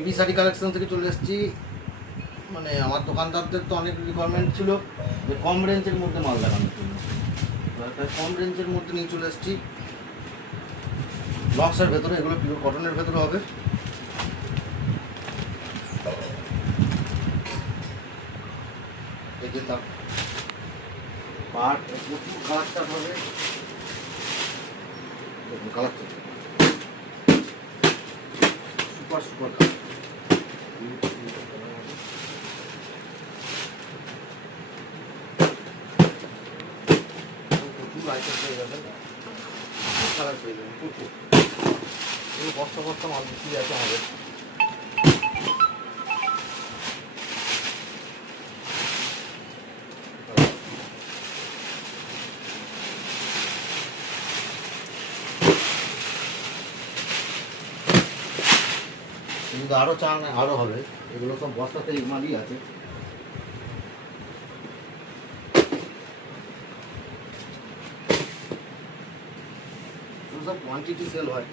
বিবি শাড়ি কালেকশন থেকে চলে এসেছি। মানে আমার দোকানদারদের তো অনেক রিকোয়ারমেন্ট ছিল যে কম রেঞ্জের মধ্যে মাল লাগানোর জন্য, তাই কম রেঞ্জের মধ্যে নিয়ে চলে এসেছি। বক্সের ভেতরে, এগুলো পিওর কটনের ভেতরে হবে। এই যে তার পাট প্রচুর কালার চাপ হবে, কালার চাপ সুপার সুপার কালার। প্রচুর আইটেম পেয়ে যাবেন, কালার পেয়ে যাবেন প্রচুর। এগুলো বস্তা বস্তা মাল বিক্রি আছে আমাদের। কিন্তু আরও চান আরও হবে, এগুলো সব বস্তাতে মালই আছে। সব কোয়ান্টিটি সেল হয়।